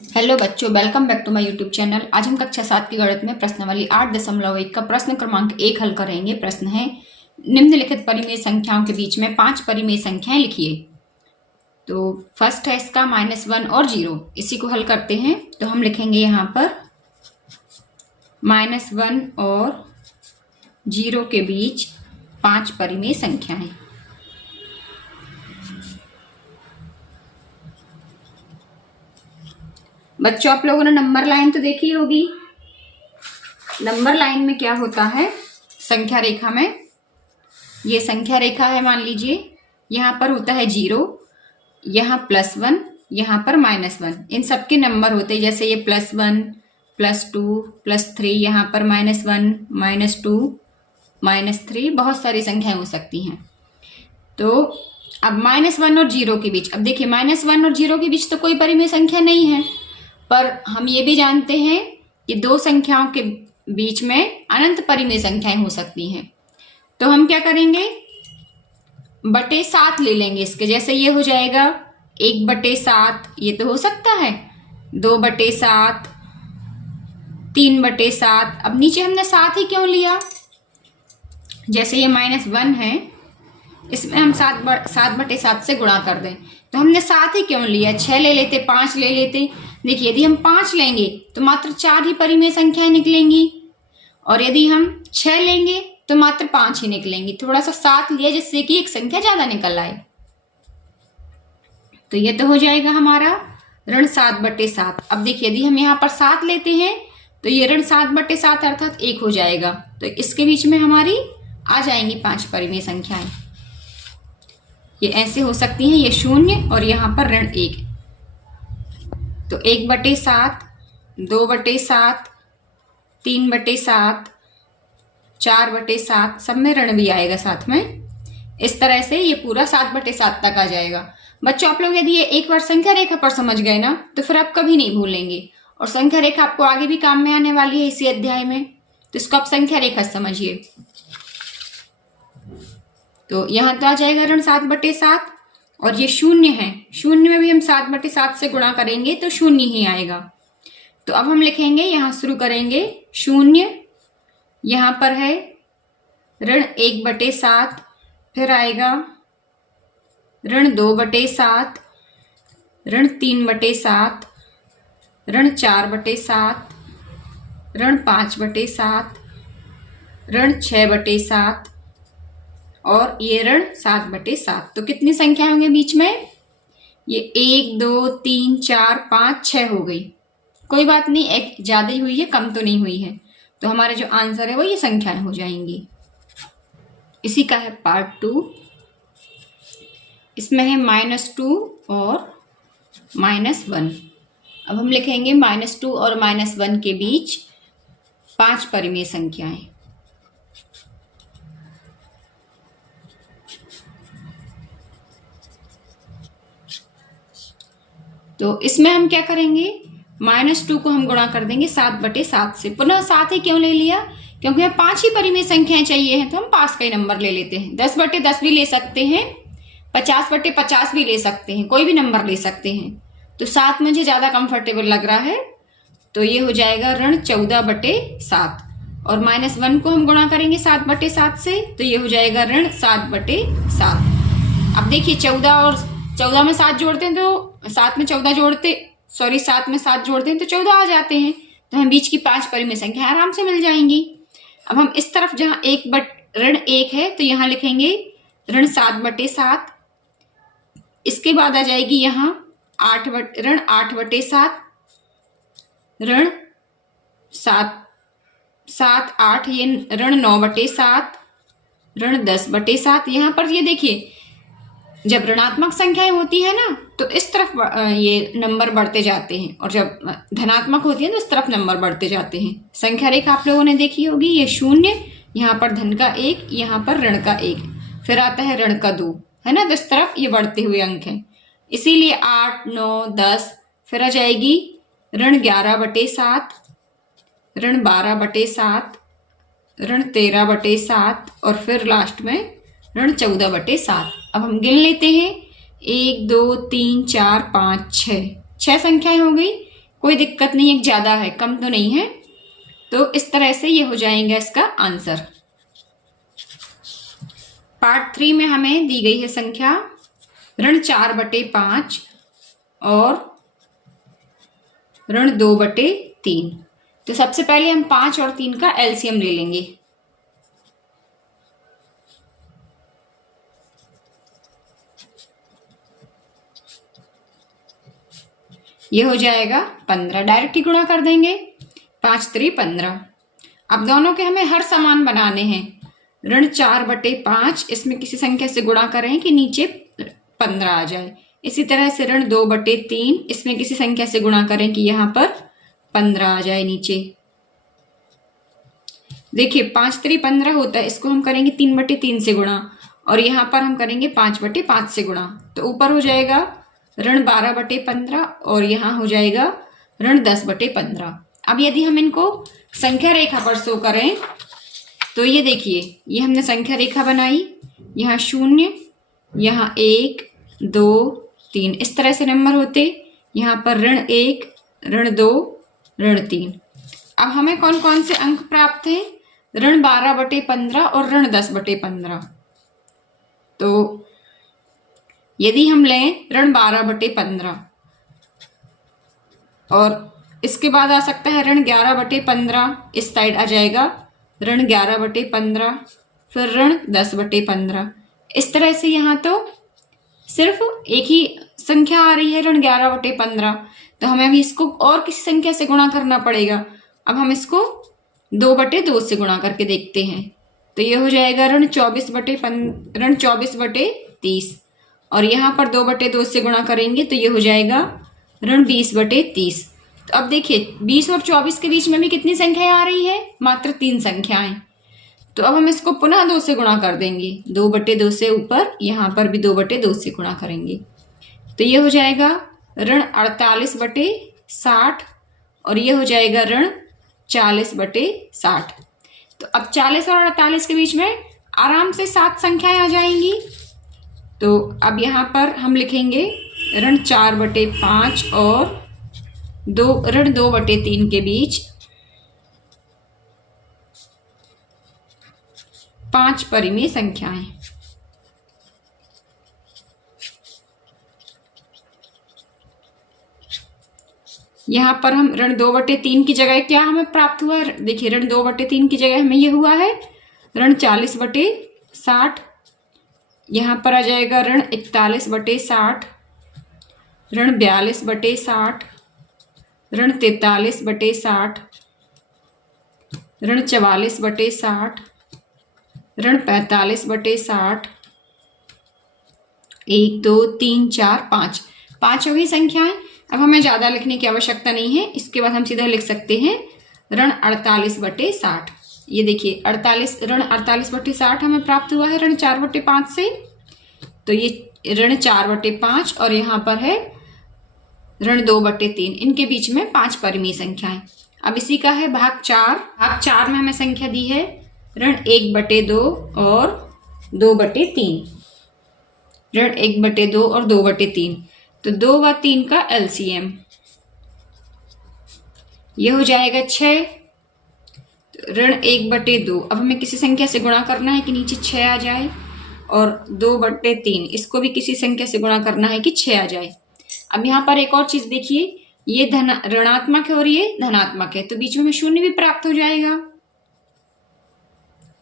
Hello बच्चों, welcome back to my YouTube channel. आज हम कक्षा 7 की गणित में प्रश्नावली 8.1 का प्रश्न क्रमांक 1 हल करेंगे। प्रश्न है, निम्नलिखित परिमेय संख्याओं के बीच में 5 परिमेय संख्याएं लिखिए। तो फर्स्ट है इसका -1 और 0। इसी को हल करते हैं। तो हम लिखेंगे यहाँ पर -1 और 0 के बीच 5 परिमेय संख्याएं। बच्चों, आप लोगों ने नंबर लाइन तो देखी होगी। नंबर लाइन में क्या होता है, संख्या रेखा में, ये संख्या रेखा है मान लीजिए, यहाँ पर होता है 0, यहाँ +1, यहाँ पर -1। इन सबके नंबर होते हैं, जैसे ये +1, +2, +3, यहाँ पर -1, -2, -3, बहुत सारी संख्याएं हो सकती हैं। तो अब -1 और 0 के बीच, अब देखिए -1 और 0 के बीच तो कोई परिमेय संख्या नहीं है, पर हम ये भी जानते हैं कि दो संख्याओं के बीच में अनंत परिमेय संख्याएं हो सकती हैं। तो हम क्या करेंगे, /7 ले लेंगे इसके। जैसे ये हो जाएगा 1/7, ये तो हो सकता है 2/7, 3/7। अब नीचे हमने 7 ही क्यों लिया, जैसे ये -1 है, इसमें हम 7/7 से गुणा कर दें। तो हमने 7 ही क्यों लिया, 6 ले लेते, 5 ले लेते। देखिए, यदि हम 5 लेंगे तो मात्र 4 ही परिमेय संख्याएं निकलेंगी, और यदि हम 6 लेंगे तो मात्र 5 ही निकलेंगी। थोड़ा सा 7 लिया जिससे कि एक संख्या ज्यादा निकल आए। तो ये तो हो जाएगा हमारा ऋण 7/7। अब देखिए, यदि हम यहाँ पर 7 लेते हैं तो ये ऋण 7/7 अर्थात 1 हो जाएगा। तो इसके बीच में हमारी आ जाएंगी 5 परिमेय संख्याएं। ये ऐसे हो सकती हैं, ये 0 और यहाँ पर ऋण 1। तो 1/7, 2/7, 3/7, 4/7, सब में ऋण भी आएगा साथ में। इस तरह से ये पूरा 7/7 तक आ जाएगा। बच्चों, आप लोग यदि ये एक बार संख्या रेखा पर समझ गए ना, तो फिर आप कभी नहीं भूलेंगे। और संख्या रेखा आपको आगे भी काम में आने वाली है इसी अध्याय में, तो इसको आप संख्या रेखा समझिए। तो यहां तो आ जाएगा ऋण 7/7, और ये 0 है, 0 में भी हम 7/7 से गुणा करेंगे तो 0 ही आएगा। तो अब हम लिखेंगे, यहां शुरू करेंगे 0, यहां पर है ऋण 1/7, फिर आएगा ऋण 2/7, ऋण 3/7, ऋण 4/7, ऋण 5/7, ऋण 6/7 और ये ऋण 7/7। तो कितनी संख्या होंगे बीच में, ये 1, 2, 3, 4, 5, 6 हो गई। कोई बात नहीं, एक ज्यादा ही हुई है, कम तो नहीं हुई है। तो हमारा जो आंसर है वो ये संख्याएं हो जाएंगी। इसी का है पार्ट 2। इसमें है -2 और -1। अब हम लिखेंगे -2 और -1 के बीच 5 परिमेय संख्याएं। तो इसमें हम क्या करेंगे, -2 को हम गुणा कर देंगे 7/7 से। पुनः 7 ही क्यों ले लिया, क्योंकि हमें 5 ही परिमेय संख्याएं चाहिए हैं, तो हम पास का ही नंबर ले लेते हैं। 10/10 भी ले सकते हैं, 50/50 भी ले सकते हैं, कोई भी नंबर ले सकते हैं। तो 7 मुझे ज्यादा कंफर्टेबल लग रहा है, तो ये हो जाएगा ऋण 14/7। और -1 को हम गुणा करेंगे 7/7 से, तो ये हो जाएगा ऋण 7/7। अब देखिए, 14 में 7 जोड़ते हैं तो 7 में 14 जोड़ते, 7 में 7 जोड़ते हैं तो 14 आ जाते हैं। तो हम बीच की 5 परिमेय संख्या आराम से मिल जाएंगी। अब हम इस तरफ जहां ऋण 1 है, तो यहां लिखेंगे ऋण 7/7। इसके बाद आ जाएगी यहाँ ऋण 8/7, ऋण 7/8, ये ऋण 9/7, ऋण 10/7। यहाँ पर ये देखिए, जब ऋणात्मक संख्याएं होती है ना, तो इस तरफ ये नंबर बढ़ते जाते हैं, और जब धनात्मक होती है तो इस तरफ नंबर बढ़ते जाते हैं। संख्या रेखा आप लोगों ने देखी होगी, ये 0, यहाँ पर धन का 1, यहाँ पर ऋण का 1, फिर आता है ऋण का 2, है ना। तो इस तरफ ये बढ़ते हुए अंक हैं, इसीलिए 8, 9, 10, फिर आ जाएगी ऋण 11/7, ऋण 12/7, ऋण 13/7, और फिर लास्ट में ऋण 14/7। अब हम गिन लेते हैं, 1, 2, 3, 4, 5, 6 संख्याएं हो गई। कोई दिक्कत नहीं, एक ज्यादा है, कम तो नहीं है। तो इस तरह से ये हो जाएगा इसका आंसर। पार्ट 3 में हमें दी गई है संख्या ऋण 4/5 और ऋण 2/3। तो सबसे पहले हम 5 और 3 का एलसीएम ले लेंगे। ये हो जाएगा 15, डायरेक्ट ही गुणा कर देंगे। 5 3 15। अब दोनों के हमें हर समान बनाने हैं। ऋण 4/5 इसमें किसी संख्या से गुणा करें कि नीचे 15 आ जाए। इसी तरह से ऋण 2/3 इसमें किसी संख्या से गुणा करें कि यहाँ पर 15 आ जाए नीचे। देखिए 5 3 15 होता है, इसको हम करेंगे 3/3 से गुणा और यहाँ पर हम करेंगे 5/5 से गुणा। तो ऊपर हो जाएगा ऋण 12/15 और यहाँ हो जाएगा ऋण 10/15। अब यदि हम इनको संख्या रेखा पर शो करें तो ये देखिए, ये हमने संख्या रेखा बनाई, यहाँ 0, यहाँ 1 2 3 इस तरह से नंबर होते। यहाँ पर ऋण 1 ऋण 2 ऋण 3। अब हमें कौन कौन से अंक प्राप्त हैं? ऋण 12/15 और ऋण 10/15। तो यदि हम लें ऋण 12/15 और इसके बाद आ सकता है ऋण 11/15, इस साइड आ जाएगा ऋण 11/15, फिर ऋण 10/15। इस तरह से यहाँ तो सिर्फ एक ही संख्या आ रही है ऋण 11/15। तो हमें अभी इसको और किसी संख्या से गुणा करना पड़ेगा। अब हम इसको 2/2 से गुणा करके देखते हैं। तो ये हो जाएगा ऋण 24/30 और यहाँ पर 2/2 से गुणा करेंगे तो ये हो जाएगा ऋण 20/30। तो अब देखिए 20 और 24 के बीच में भी कितनी संख्याएं आ रही है? मात्र 3 संख्याएं। तो अब हम इसको पुनः 2 से गुणा कर देंगे। 2/2 से ऊपर यहाँ पर भी 2/2 से गुणा करेंगे तो ये हो जाएगा ऋण 48/60 और ये हो जाएगा ऋण 40/60। तो अब 40 और 48 के बीच में आराम से 7 संख्याएं आ जाएंगी। तो अब यहाँ पर हम लिखेंगे ऋण 4/5 और ऋण 2/3 के बीच 5 परिमेय संख्याएं। यहाँ पर हम ऋण 2/3 की जगह क्या हमें प्राप्त हुआ? देखिए ऋण 2/3 की जगह हमें ये हुआ है ऋण 40/60। यहाँ पर आ जाएगा ऋण 41/60, ऋण 42/60, ऋण 43/60, ऋण 44/60, ऋण 45/60। 1 2 3 4 5 5 हो गई संख्याएं। अब हमें ज्यादा लिखने की आवश्यकता नहीं है। इसके बाद हम सीधा लिख सकते हैं ऋण 48/60। ये देखिए 48 ऋण 48/60 हमें प्राप्त हुआ है ऋण 4/5 से। तो ये ऋण 4/5 और यहाँ पर है ऋण 2/3। इनके बीच में 5 परिमेय संख्याएं। अब इसी का है भाग 4। भाग 4 में हमें संख्या दी है ऋण 1/2 और 2/3। ऋण 1/2 और 2/3। तो 2 व 3 का एलसीएम ये हो जाएगा 6। ऋण 1/2 अब हमें किसी संख्या से गुणा करना है कि नीचे 6 आ जाए और 2/3 इसको भी किसी संख्या से गुणा करना है कि 6 आ जाए। अब यहाँ पर एक और चीज देखिए, ये ऋणात्मक है और ये धनात्मक है तो बीच में 0 भी प्राप्त हो जाएगा।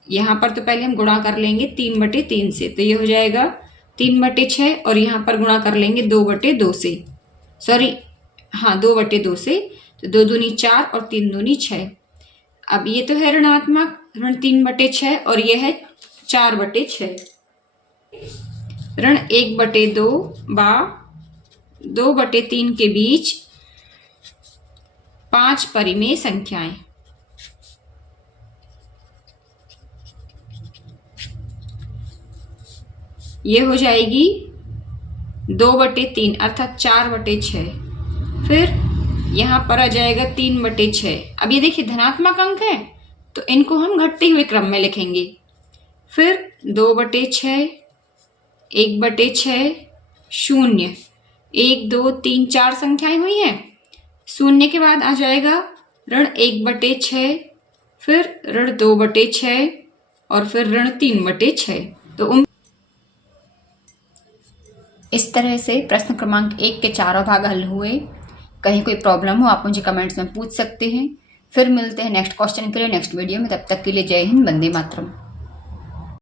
यहाँ पर तो पहले हम गुणा कर लेंगे 3/3 से। तो ये हो जाएगा 3/6 और यहाँ पर गुणा कर लेंगे 2/2 से। सॉरी हाँ 2/2 से। तो 2 दूनी 4 और 3 दूनी 6। अब ये तो है ऋणात्मक ऋण 3/6 और ये है 4/6। ऋण 1/2 व 2/3 के बीच 5 परिमेय संख्याएं। ये हो जाएगी 2/3 अर्थात 4/6। फिर यहाँ पर आ जाएगा 3/6। अब ये देखिए धनात्मक अंक है तो इनको हम घटते हुए क्रम में लिखेंगे। फिर 2/6, 1/6, 0, 1 2 3 4 संख्याएं हुई हैं। शून्य के बाद आ जाएगा ऋण 1/6, फिर ऋण 2/6 और फिर ऋण 3/6। तो इस तरह से प्रश्न क्रमांक 1 के चारों भाग हल हुए। कहीं कोई प्रॉब्लम हो आप मुझे कमेंट्स में पूछ सकते हैं। फिर मिलते हैं नेक्स्ट क्वेश्चन के लिए नेक्स्ट वीडियो में। तब तक के लिए जय हिंद, वंदे मातरम।